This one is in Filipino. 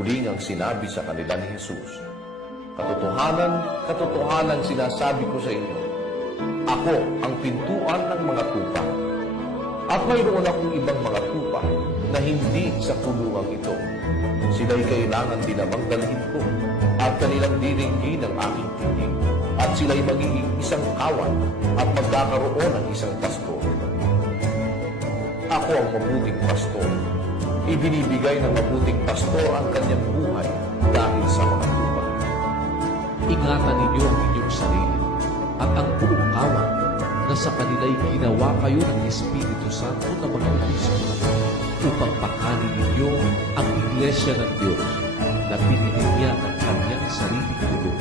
Muli niyang sinabi sa kanila ni Jesus, "Katotohanan, katotohanan sinasabi ko sa inyo, ako ang pintuan ng mga tupa. At mayroon akong ibang mga tupa na hindi sa kulungang ito. Sila'y kailangan din namang dalhin ko at kanilang diringgin ang aking tinig. At sila'y magiging isang kawan at magkakaroon ng isang pastor. Ako ang mabuting pastor. Ibinibigay ng mabuting pastor ang kanyang buhay dahil sa mga tupa." Ingatan ninyo ang inyong sarili at ang buong kawan na sa kanila'y ginawa kayo ng Espiritu Santo na mga obispo upang pakanin ninyo ang Iglesia ng Diyos na pinili niya ng kanyang sariling dugo.